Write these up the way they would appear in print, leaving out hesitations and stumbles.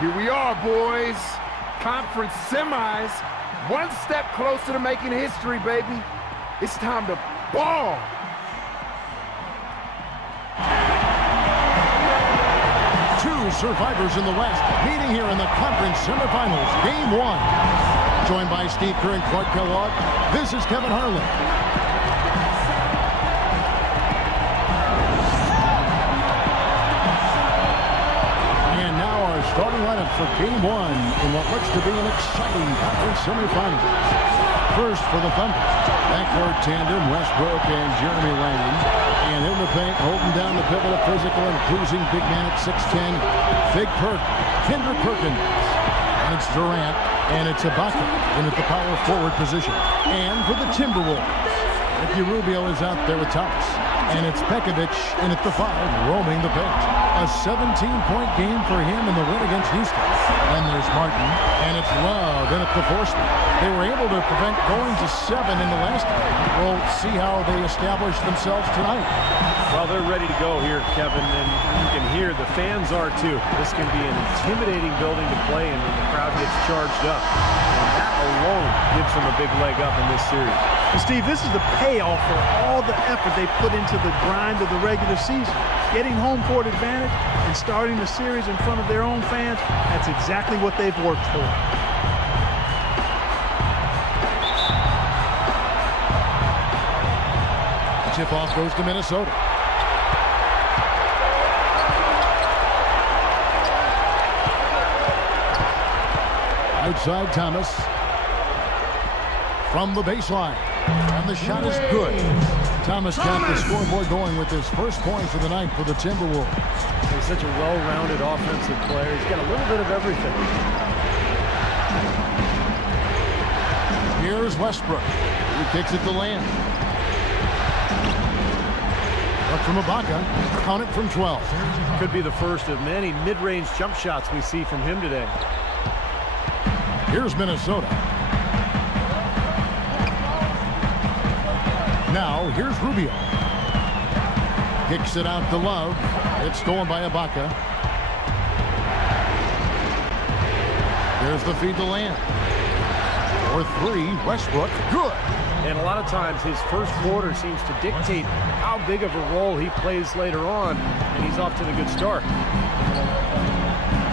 Here we are, boys. Conference semis. One step closer to making history, baby. It's time to ball. Two survivors in the West meeting here in the conference semifinals, game one. Joined by Steve Kerr and Clark Kellogg, this is Kevin Harlan. And now our starting lineup for game one in what looks to be an exciting conference semifinals. First for the Thunder, backcourt tandem Westbrook and Jeremy Lamb. And in the paint, holding down the pivot of physical and cruising big man at 6'10", Big Perk, Kendrick Perkins. And it's Durant, and it's Ibaka in at the power forward position. And for the Timberwolves, Ricky Rubio is out there with Thomas. And it's Pekovic in at the 5, roaming the paint. A 17-point game for him in the win against Houston. Then there's Martin, and it's Love in at the 4 spot. They were able to prevent going to 7 in the last game. We'll see how they establish themselves tonight. Well, they're ready to go here, Kevin, and you can hear the fans are too. This can be an intimidating building to play in when the crowd gets charged up. And that alone gives them a big leg up in this series. And Steve, this is the payoff for all the effort they put into the grind of the regular season. Getting home court advantage and starting the series in front of their own fans, that's exactly what they've worked for. Tip-off goes to Minnesota. Outside Thomas. From the baseline. And the shot is good. Thomas got the scoreboard going with his first points of the night for the Timberwolves. He's such a well-rounded offensive player. He's got a little bit of everything. Here's Westbrook. He kicks it to Lamb. Up from Ibaka. Count it from 12. Could be the first of many mid-range jump shots we see from him today. Here's Minnesota. Now, here's Rubio. Kicks it out to Love. It's stolen by Ibaka. There's the feed to Lamb. For 3, Westbrook. Good. And a lot of times his first quarter seems to dictate how big of a role he plays later on, and he's off to the good start.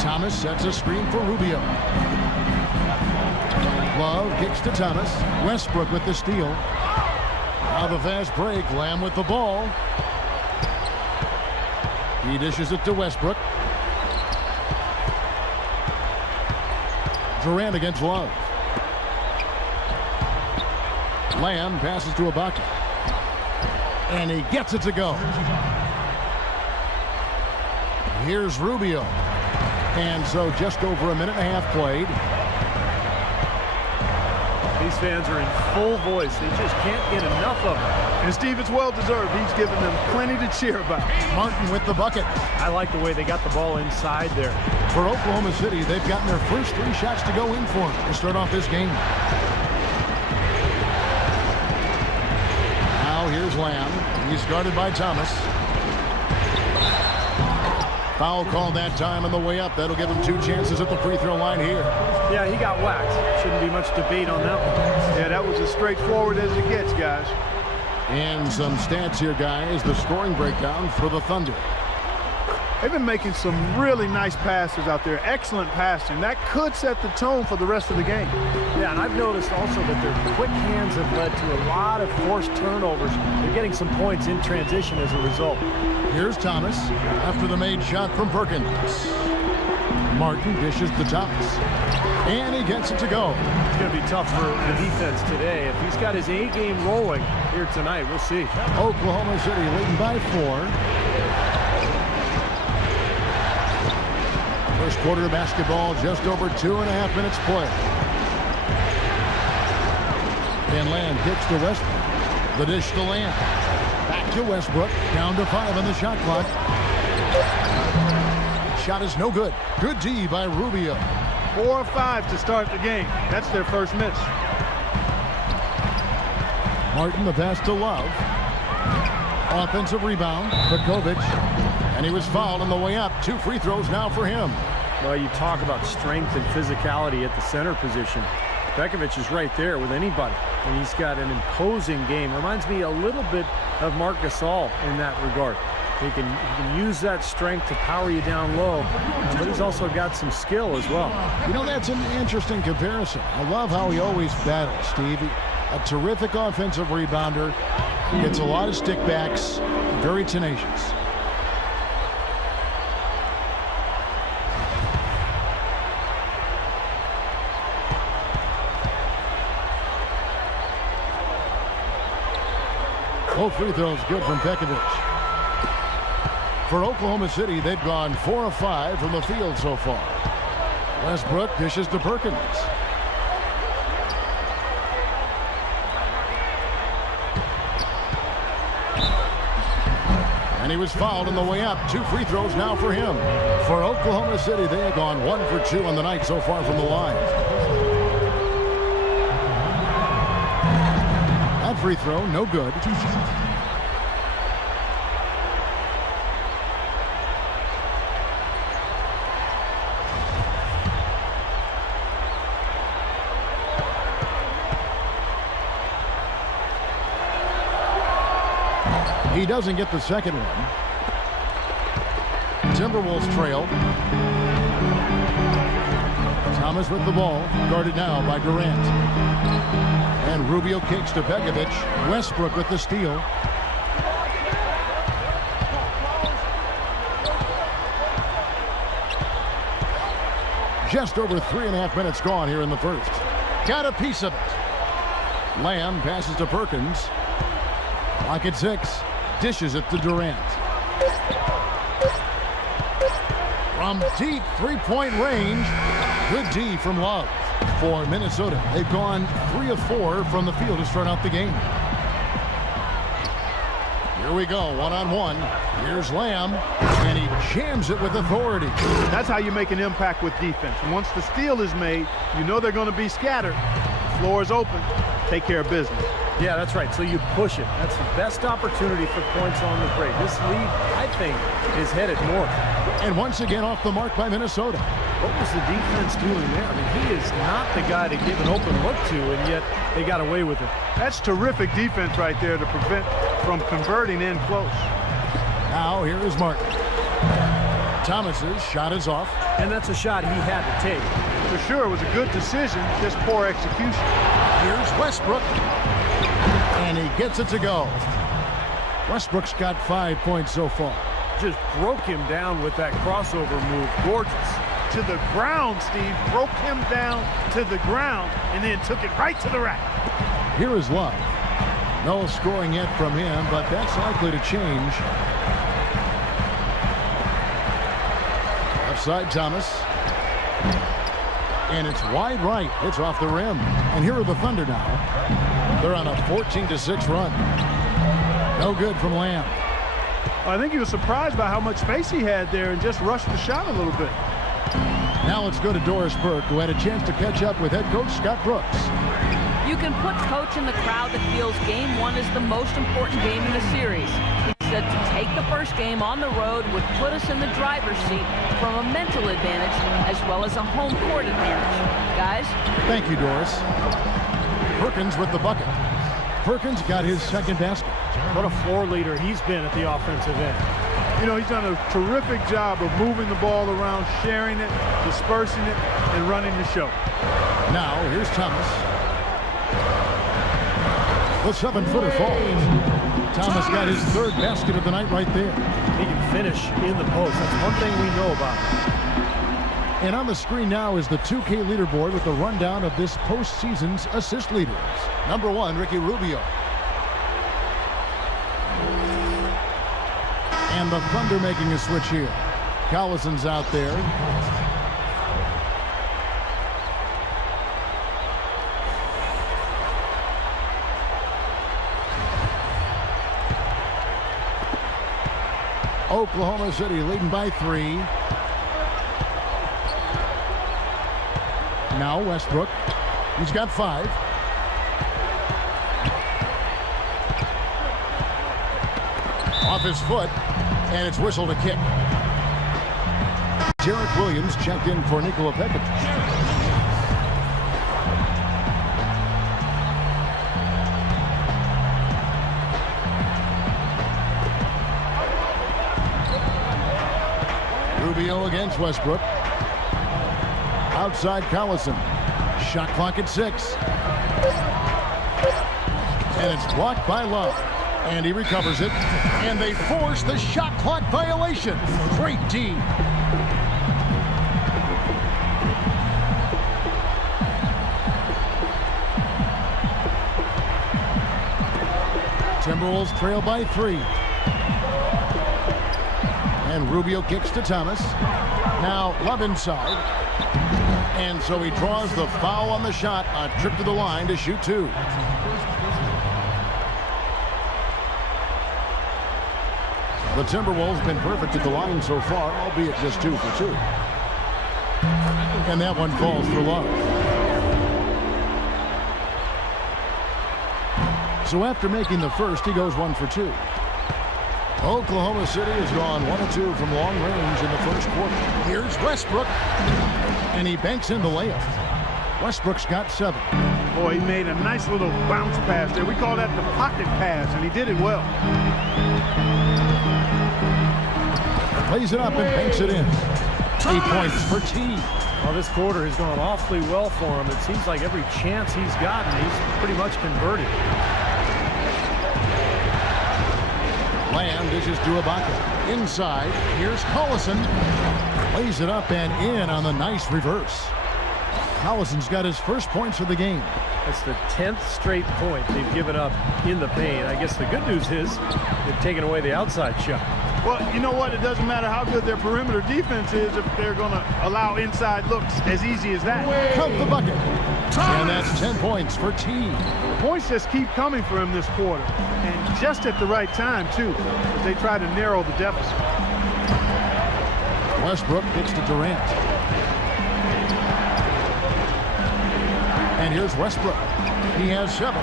Thomas sets a screen for Rubio. Love kicks to Thomas. Westbrook with the steal. Now the fast break. Lamb with the ball. He dishes it to Westbrook. Durant against Love. Lamb passes to Ibaka. And he gets it to go. Here's Rubio. And so just over a minute and a half played. These fans are in full voice. They just can't get enough of it. And Steve, it's well-deserved. He's given them plenty to cheer about. Martin with the bucket. I like the way they got the ball inside there. For Oklahoma City, they've gotten their first 3 shots to go in for them to start off this game. Now here's Lamb. He's guarded by Thomas. Foul called that time on the way up. That'll give him 2 chances at the free throw line here. Yeah, he got whacked. Shouldn't be much debate on that one. Yeah, that was as straightforward as it gets, guys. And some stats here, guys. The scoring breakdown for the Thunder. They've been making some really nice passes out there. Excellent passing. That could set the tone for the rest of the game. Yeah, and I've noticed also that their quick hands have led to a lot of forced turnovers. They're getting some points in transition as a result. Here's Thomas after the made shot from Perkins. Martin dishes to Thomas. And he gets it to go. It's going to be tough for the defense today. If he's got his A game rolling here tonight, we'll see. Oklahoma City leading by 4. First quarter of basketball, just over 2.5 minutes play. And Lamb kicks to Westbrook. The dish to Lamb. Back to Westbrook. Down to 5 on the shot clock. Shot is no good. Good D by Rubio. 4 of 5 to start the game. That's their first miss. Martin, the pass to Love. Offensive rebound. Pekovic. And he was fouled on the way up. 2 free throws now for him. Well, you talk about strength and physicality at the center position. Pekovic is right there with anybody, and he's got an imposing game. Reminds me a little bit of Marc Gasol in that regard. He can use that strength to power you down low, but he's also got some skill as well. You know, that's an interesting comparison. I love how he always battles, Steve. A terrific offensive rebounder, gets a lot of stickbacks, very tenacious. Both free throws good from Pekovic. For Oklahoma City, they've gone 4 of 5 from the field so far. Westbrook dishes to Perkins. And he was fouled on the way up. 2 free throws now for him. For Oklahoma City, they have gone 1 for 2 on the night so far from the line. That free throw, no good. He doesn't get the second one. Timberwolves trail. Thomas with the ball, guarded now by Durant. And Rubio kicks to Pekovic. Westbrook with the steal. Just over 3.5 minutes gone here in the first. Got a piece of it. Lamb passes to Perkins. Clock at 6. Dishes it to Durant. From deep three-point range. Good D from Love. For Minnesota, they've gone 3 of 4 from the field to start out the game. Here we go, one-on-one. Here's Lamb, and he jams it with authority. That's how you make an impact with defense. Once the steal is made, you know they're going to be scattered. The floor is open. Take care of business. Yeah, that's right. So you push it. That's the best opportunity for points on the break. This lead, I think, is headed north. And once again off the mark by Minnesota. What was the defense doing there? I mean, he is not the guy to give an open look to, and yet they got away with it. That's terrific defense right there to prevent from converting in close. Now here is Martin. Thomas's shot is off. And that's a shot he had to take. For sure, it was a good decision, just poor execution. Here's Westbrook. And he gets it to go. Westbrook's got 5 points so far. Just broke him down with that crossover move. Gorgeous. To the ground, Steve. Broke him down to the ground and then took it right to the rack. Here is Love. No scoring yet from him, but that's likely to change. Left side, Thomas. And it's wide right. It's off the rim. And here are the Thunder now. They're on a 14-6 run. No good from Lamb. I think he was surprised by how much space he had there and just rushed the shot a little bit. Now let's go to Doris Burke, who had a chance to catch up with head coach Scott Brooks. You can put Coach in the crowd that feels Game 1 is the most important game in the series. He said to take the first game on the road would put us in the driver's seat from a mental advantage as well as a home court advantage. Guys? Thank you, Doris. Perkins with the bucket. Perkins got his second basket. What a floor leader he's been at the offensive end. You know, he's done a terrific job of moving the ball around, sharing it, dispersing it, and running the show. Now, here's Thomas. The 7-footer falls. Thomas got his third basket of the night right there. He can finish in the post. That's one thing we know about him. And on the screen now is the 2K leaderboard with the rundown of this postseason's assist leaders. Number 1, Ricky Rubio. And the Thunder making a switch here. Collison's out there. Oklahoma City leading by 3. Now Westbrook. He's got 5. Off his foot, and it's whistled a kick. Derek Williams checked in for Nikola Pekic. Rubio against Westbrook. Outside Collison. Shot clock at 6. And it's blocked by Love. And he recovers it. And they force the shot clock violation. Great D. Timberwolves trail by 3. And Rubio kicks to Thomas. Now Love inside. And so he draws the foul on the shot. A trip to the line to shoot 2. The Timberwolves have been perfect at the line so far, albeit just 2 for 2. And that one falls for Love. So after making the first, he goes 1 for 2. Oklahoma City has gone 1 of 2 from long range in the first quarter. Here's Westbrook. And he banks in the layup. Westbrook's got 7. Boy, he made a nice little bounce pass there. We call that the pocket pass, and he did it well. Plays it up and banks it in. 8 points for T. Well, this quarter has gone awfully well for him. It seems like every chance he's gotten, he's pretty much converted. Lamb dishes to Ibaka. Inside, here's Collison. Plays it up and in on the nice reverse. Collison's got his first points of the game. It's the 10th straight point they've given up in the paint. I guess the good news is they've taken away the outside shot. Well, you know what? It doesn't matter how good their perimeter defense is if they're going to allow inside looks as easy as that. Count the bucket. And that's 10 points for T. The points just keep coming for him this quarter. And just at the right time, too, as they try to narrow the deficit. Westbrook kicks to Durant. And here's Westbrook. He has 7.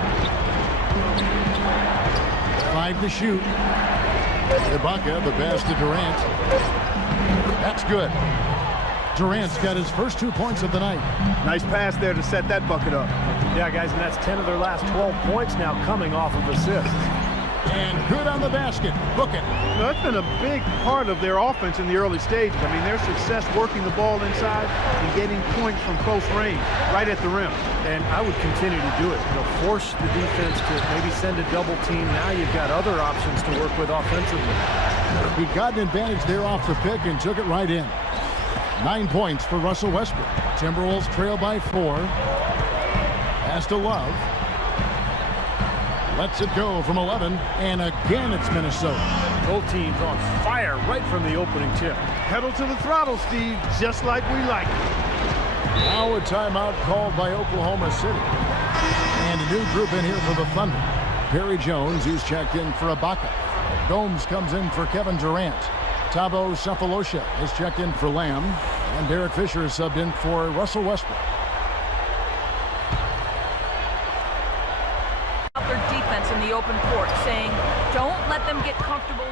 5 to shoot. Ibaka, the pass to Durant. That's good. Durant's got his first 2 points of the night. Nice pass there to set that bucket up. Yeah, guys, and that's 10 of their last 12 points now coming off of assists. And good on the basket. Book it. That's been a big part of their offense in the early stages. I mean, their success working the ball inside and getting points from close range, right at the rim. And I would continue to do it. You know, force the defense to maybe send a double team. Now you've got other options to work with offensively. He got an advantage there off the pick and took it right in. 9 points for Russell Westbrook. Timberwolves trail by 4. Pass to Love. Lets it go from 11, and again it's Minnesota. Both teams on fire right from the opening tip. Pedal to the throttle, Steve, just like we like it. Now a timeout called by Oklahoma City. And a new group in here for the Thunder. Perry Jones, he's checked in for Ibaka. Gomes comes in for Kevin Durant. Thabo Sefolosha is checked in for Lamb. And Derek Fisher is subbed in for Russell Westbrook. Their defense in the open court, saying, don't let them get comfortable.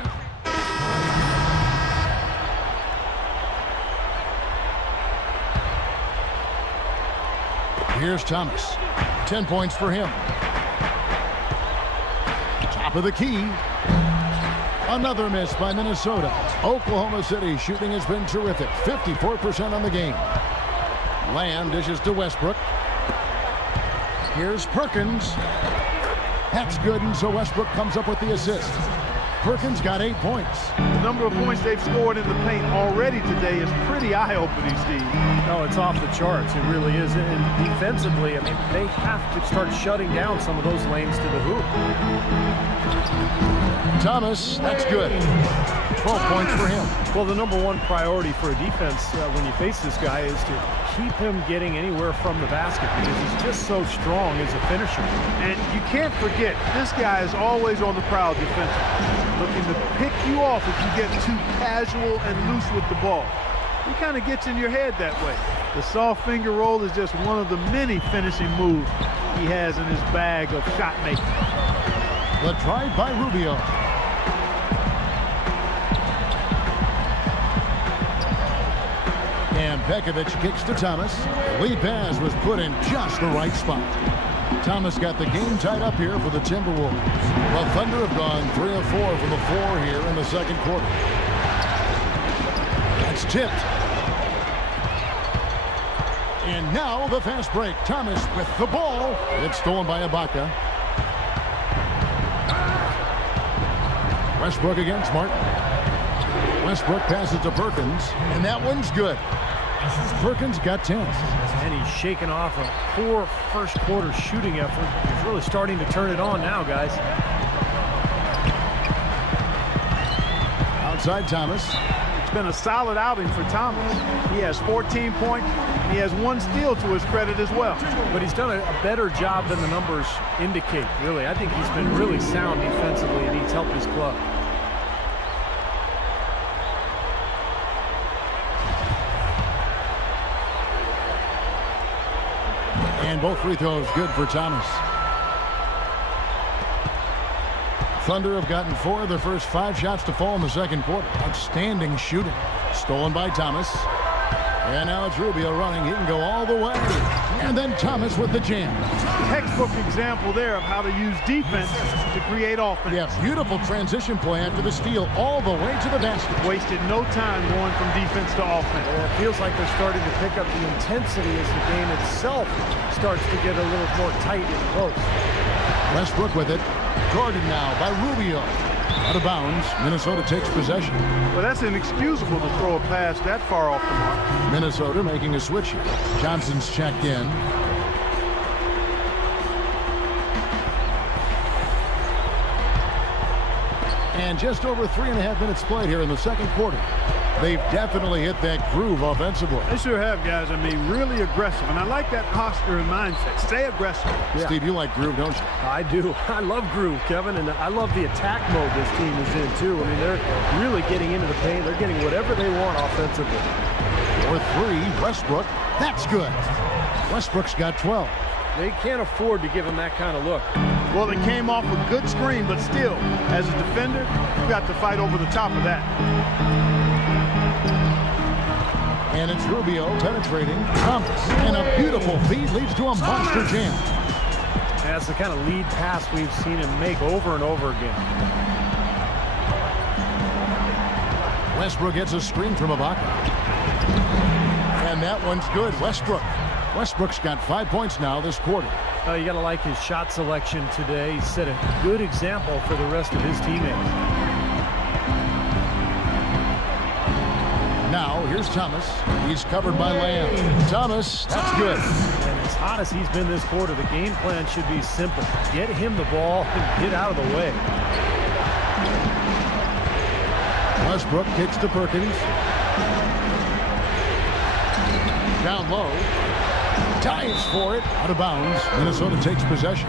Here's Thomas. 10 points for him. Top of the key. Another miss by Minnesota. Oklahoma City shooting has been terrific. 54% on the game. Lamb dishes to Westbrook. Here's Perkins. That's good, and so Westbrook comes up with the assist. Perkins got 8 points. The number of points they've scored in the paint already today is pretty eye-opening, Steve. No, it's off the charts. It really is. And defensively, I mean, they have to start shutting down some of those lanes to the hoop. Thomas, that's good. 12 points for him. Well, the number one priority for a defense when you face this guy is to keep him getting anywhere from the basket because he's just so strong as a finisher. And you can't forget, this guy is always on the prowl defensively, looking to pick you off if you get too casual and loose with the ball. He kind of gets in your head that way. The soft finger roll is just one of the many finishing moves he has in his bag of shot making. The drive by Rubio. Pekovic kicks to Thomas. The lead pass was put in just the right spot. Thomas got the game tied up here for the Timberwolves. The Thunder have gone 3 of 4 from the floor here in the second quarter. That's tipped. And now the fast break. Thomas with the ball. It's stolen by Ibaka. Westbrook against Martin. Westbrook passes to Perkins, and that one's good. Perkins got 10. And he's shaking off a poor first quarter shooting effort. He's really starting to turn it on now, guys. Outside Thomas. It's been a solid outing for Thomas. He has 14 points. He has 1 steal to his credit as well. But he's done a better job than the numbers indicate, really. I think he's been really sound defensively, and he's helped his club. And both free throws good for Thomas. Thunder have gotten 4 of their first 5 shots to fall in the second quarter. Outstanding shooting. Stolen by Thomas. And now it's Rubio running. He can go all the way. And then Thomas with the jam. Textbook example there of how to use defense to create offense. Yeah, beautiful transition play after the steal all the way to the basket. Wasted no time going from defense to offense. And it feels like they're starting to pick up the intensity as the game itself starts to get a little more tight and close. Westbrook with it. Guarded now by Rubio. Out of bounds. Minnesota takes possession. Well, that's inexcusable to throw a pass that far off the mark. Minnesota making a switch here. Johnson's checked in. And just over 3.5 minutes played here in the second quarter. They've definitely hit that groove offensively. They sure have, guys. I mean, really aggressive. And I like that posture and mindset. Stay aggressive. Yeah. Steve, you like groove, don't you? I do. I love groove, Kevin, and I love the attack mode this team is in, too. I mean, they're really getting into the paint. They're getting whatever they want offensively. For 3, Westbrook. That's good. Westbrook's got 12. They can't afford to give him that kind of look. Well, it came off a good screen, but still, as a defender, you got to fight over the top of that. And it's Rubio penetrating Thomas. And a beautiful feed leads to a monster jam. That's the kind of lead pass we've seen him make over and over again. Westbrook gets a screen from Ibaka. And that one's good. Westbrook's got 5 points now this quarter. You got to like his shot selection today. He set a good example for the rest of his teammates. Now, here's Thomas. He's covered by Lamb. Thomas, that's good. And as hot as he's been this quarter, the game plan should be simple. Get him the ball and get out of the way. Westbrook kicks to Perkins. Down low. Dives for it. Out of bounds. Minnesota takes possession.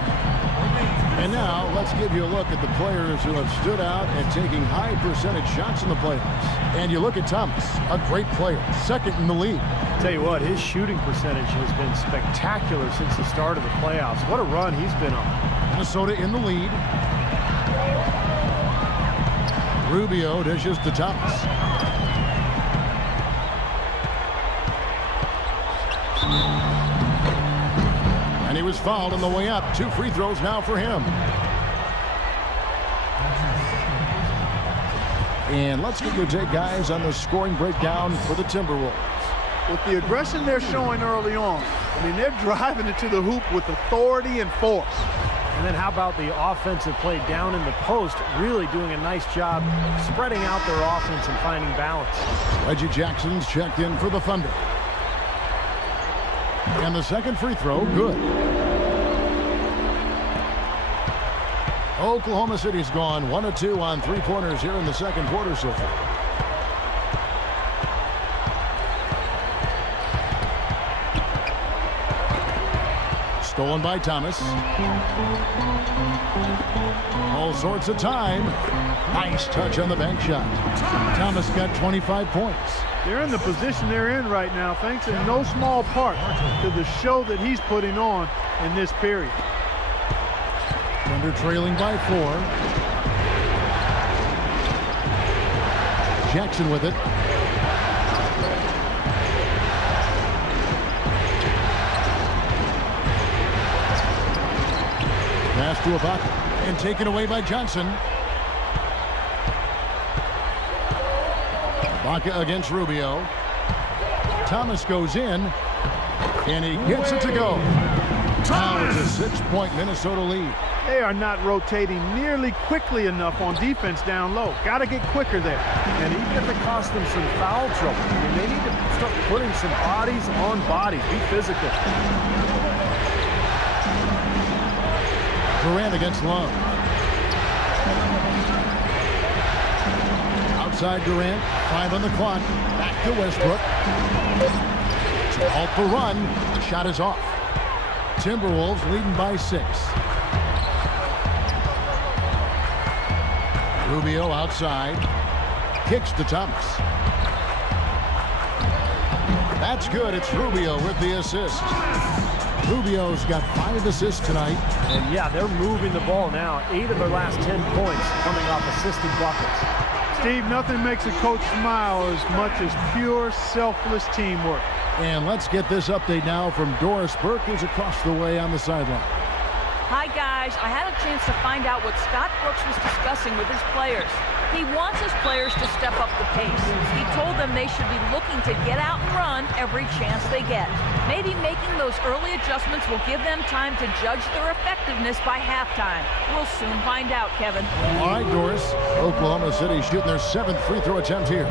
And now, let's give you a look at the players who have stood out and taking high percentage shots in the playoffs. And you look at Thomas, a great player, second in the league. Tell you what, his shooting percentage has been spectacular since the start of the playoffs. What a run he's been on. Minnesota in the lead. Rubio dishes to Thomas. And he was fouled on the way up. 2 free throws now for him. And let's get your take, guys, on the scoring breakdown for the Timberwolves. With the aggression they're showing early on, I mean, they're driving it to the hoop with authority and force. And then how about the offensive play down in the post, really doing a nice job spreading out their offense and finding balance. Reggie Jackson's checked in for the Thunder. And the second free throw, good. Oklahoma City's gone 1 of 2 on 3-pointers here in the second quarter so far. Stolen by Thomas. All sorts of time. Nice touch on the bank shot. Thomas got 25 points. They're in the position they're in right now, thanks in no small part to the show that he's putting on in this period. Thunder trailing by 4. Jackson with it. Pass to Ibaka. And taken away by Johnson. Ibaka against Rubio. Thomas goes in. And he gets it to go. Now it's a 6-point Minnesota lead. They are not rotating nearly quickly enough on defense down low. Got to get quicker there. And even if it costs them some foul trouble, I mean, they need to start putting some bodies on bodies. Be physical. Durant against Love. Outside Durant. 5 on the clock. Back to Westbrook. To halt the run. The shot is off. Timberwolves leading by 6. Rubio outside. Kicks to Thomas. That's good. It's Rubio with the assist. Rubio's got 5 assists tonight. And yeah, they're moving the ball now. 8 of their last 10 points coming off assisted buckets. Steve, nothing makes a coach smile as much as pure, selfless teamwork. And let's get this update now from Doris Burke, who's across the way on the sideline. Hi, guys. I had a chance to find out what Scott Brooks was discussing with his players. He wants his players to step up the pace. He told them they should be looking to get out and run every chance they get. Maybe making those early adjustments will give them time to judge their effectiveness by halftime. We'll soon find out, Kevin. All right, Doris. Oklahoma City shooting their 7th free throw attempt here.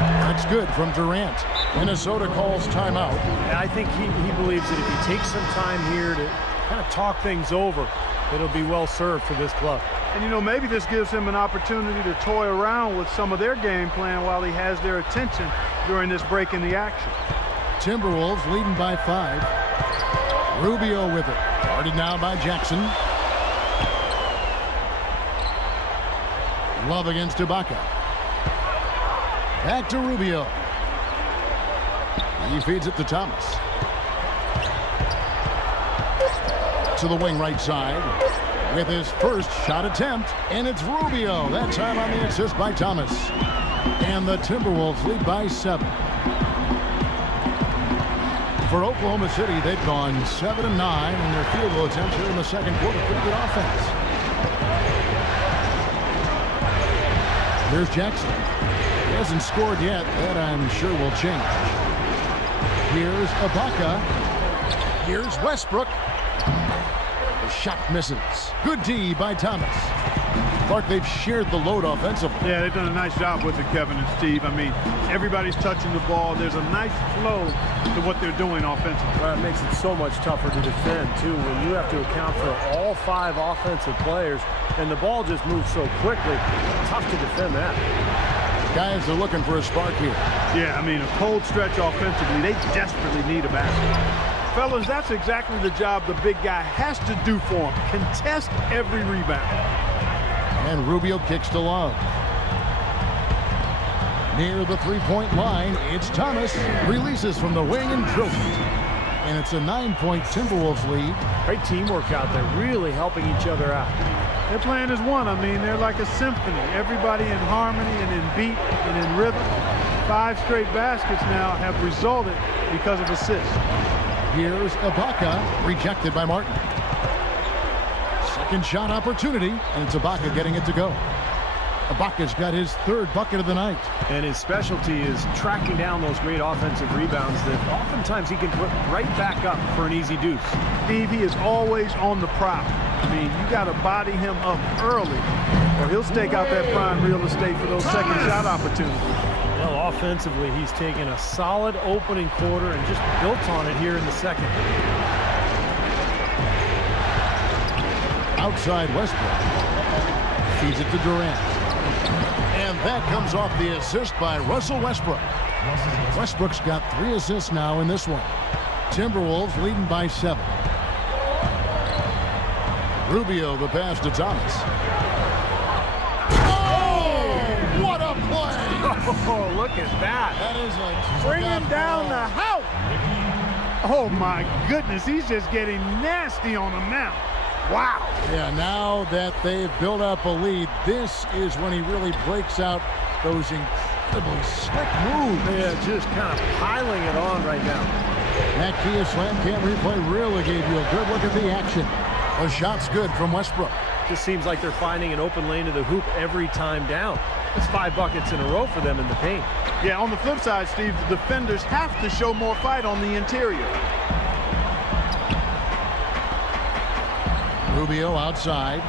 That's good from Durant. Minnesota calls timeout. And I think he believes that if he takes some time here to kind of talk things over, it'll be well served for this club. And, you know, maybe this gives him an opportunity to toy around with some of their game plan while he has their attention during this break in the action. Timberwolves leading by 5. Rubio with it. Guarded now by Jackson. Love against Ibaka. Back to Rubio. He feeds it to Thomas. To the wing right side with his first shot attempt, and it's Rubio. That time on the assist by Thomas. And the Timberwolves lead by 7. For Oklahoma City, they've gone 7 of 9 in their field goal attempts here in the second quarter. Pretty good offense. Here's Jackson. He hasn't scored yet. That I'm sure will change. Here's Ibaka. Here's Westbrook. The shot misses. Good D by Thomas. Clark, they've shared the load offensively. Yeah, they've done a nice job with it, Kevin and Steve. I mean, everybody's touching the ball. There's a nice flow to what they're doing offensively. Well, it makes it so much tougher to defend, too, when you have to account for all 5 offensive players, and the ball just moves so quickly. Tough to defend that. Guys are looking for a spark here. Yeah, I mean, a cold stretch offensively. They desperately need a basket. Fellas, that's exactly the job the big guy has to do for him. Contest every rebound. And Rubio kicks to Love. Near the three-point line, it's Thomas. Releases from the wing and drills it. And it's a 9-point Timberwolves lead. Great teamwork out there, really helping each other out. They're playing as one. I mean, they're like a symphony. Everybody in harmony and in beat and in rhythm. 5 straight baskets now have resulted because of assists. Here's Ibaka, rejected by Martin. Second shot opportunity, and it's Ibaka getting it to go. Ibaka's got his 3rd bucket of the night. And his specialty is tracking down those great offensive rebounds that oftentimes he can put right back up for an easy deuce. Steve, he is always on the prowl. I mean, you got to body him up early, or he'll stake out that prime real estate for those second shot opportunities. Well, offensively, he's taken a solid opening quarter and just built on it here in the second. Outside Westbrook. Feeds it to Durant. And that comes off the assist by Russell Westbrook. Westbrook's got 3 assists now in this one. Timberwolves leading by 7. Rubio the pass to Thomas. Oh, what a play! Oh, look at that. That is a Bringing down the house. Oh, my goodness. He's just getting nasty on them now. Wow. Yeah, now that they've built up a lead, this is when he really breaks out those incredibly slick moves. Yeah, just kind of piling it on right now. That Kia Slam Cam replay really gave you a good look at the action. The shot's good from Westbrook. Just seems like they're finding an open lane to the hoop every time down. It's 5 buckets in a row for them in the paint. Yeah, on the flip side, Steve, the defenders have to show more fight on the interior. Rubio outside.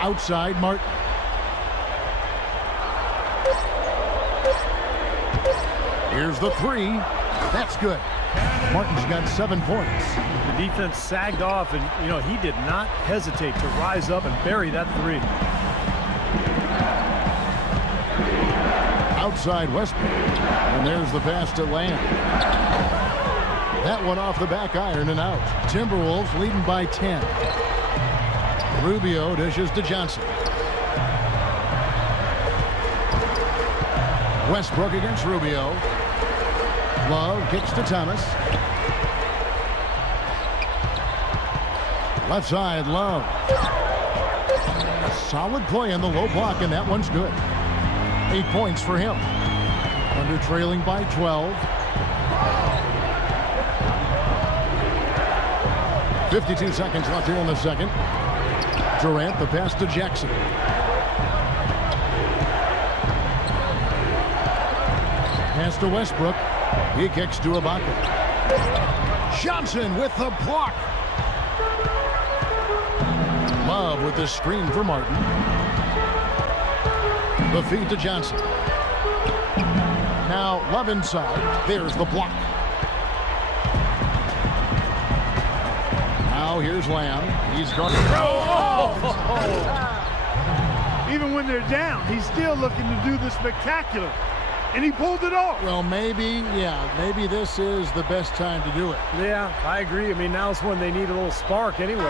Outside, Martin. Here's the three. That's good. Martin's got 7 points. The defense sagged off, and, you know, he did not hesitate to rise up and bury that three. Outside Westbrook. And there's the pass to Lamb. That one off the back iron and out. Timberwolves leading by 10. Rubio dishes to Johnson. Westbrook against Rubio. Love kicks to Thomas. Left side, Love. Solid play in the low block, and that one's good. 8 points for him. Under trailing by 12. 52 seconds left here in the second. Durant, the pass to Jackson. Pass to Westbrook. He kicks to Ibaka. Johnson with the block. Love with the screen for Martin. The feed to Johnson. Now Love inside. There's the block. Now here's Lamb. He's going to throw. Even when they're down, he's still looking to do the spectacular. And he pulled it off. Well, maybe this is the best time to do it. Yeah, I agree. I mean, now's when they need a little spark anyway.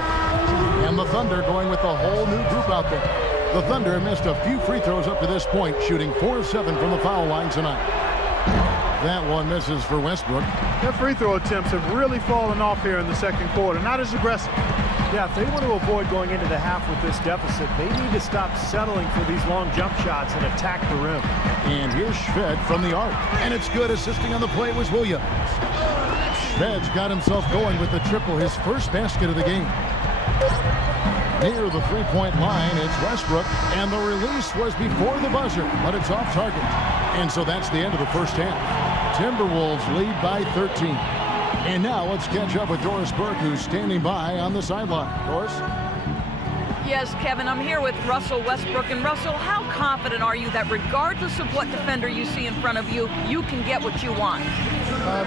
And the Thunder going with a whole new group out there. The Thunder have missed a few free throws up to this point, shooting 4 of 7 from the foul line tonight. That one misses for Westbrook. Their free throw attempts have really fallen off here in the second quarter. Not as aggressive. Yeah, if they want to avoid going into the half with this deficit, they need to stop settling for these long jump shots and attack the rim. And here's Shved from the arc. And it's good. Assisting on the play was Williams. Shved's got himself going with the triple, his first basket of the game. Near the three-point line, it's Westbrook. And the release was before the buzzer, but it's off target. And so that's the end of the first half. Timberwolves lead by 13. And now let's catch up with Doris Burke, who's standing by on the sideline. Doris? Yes, Kevin, I'm here with Russell Westbrook. And Russell, how confident are you that regardless of what defender you see in front of you, you can get what you want?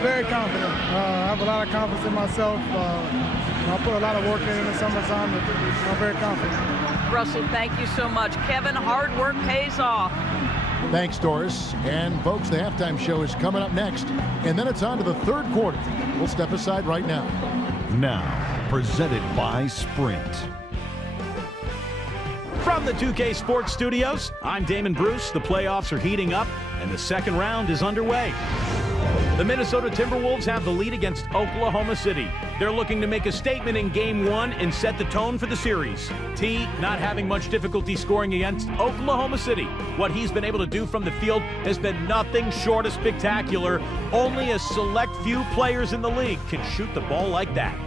Very confident. I have a lot of confidence in myself. I put a lot of work in the summertime. I'm very confident. Russell, thank you so much. Kevin, hard work pays off. Thanks, Doris. And folks, the halftime show is coming up next. And then it's on to the third quarter. We'll step aside right now. Now, presented by Sprint. From the 2K Sports Studios, I'm Damon Bruce. The playoffs are heating up, and the second round is underway. The Minnesota Timberwolves have the lead against Oklahoma City. They're looking to make a statement in Game 1 and set the tone for the series. T not having much difficulty scoring against Oklahoma City. What he's been able to do from the field has been nothing short of spectacular. Only a select few players in the league can shoot the ball like that.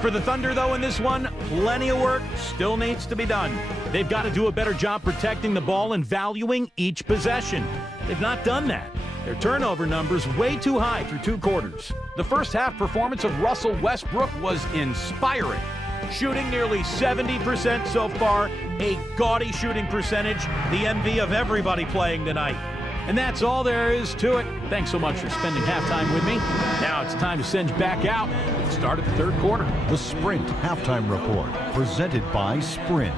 For the Thunder, though, in this one, plenty of work still needs to be done. They've got to do a better job protecting the ball and valuing each possession. They've not done that. Their turnover numbers way too high through 2 quarters. The first half performance of Russell Westbrook was inspiring. Shooting nearly 70% so far, a gaudy shooting percentage, the envy of everybody playing tonight. And that's all there is to it. Thanks so much for spending halftime with me. Now it's time to send you back out at the start of the third quarter. The Sprint Halftime Report, presented by Sprint.